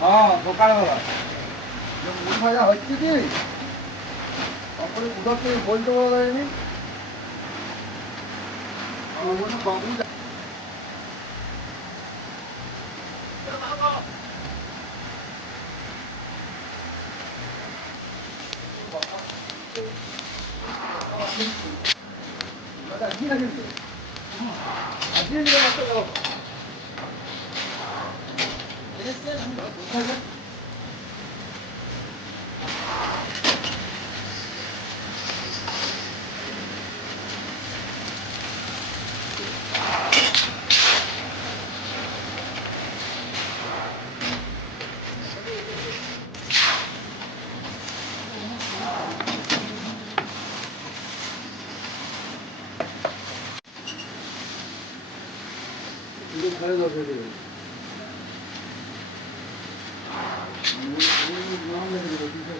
ହଁ ସକାଳ ବେଳା ମୁଢ଼ି ଭଜା ହচ্ছে কি ତାପରେ ଉଧର বলতে বলেনি বাবু খারে দরকার দেবে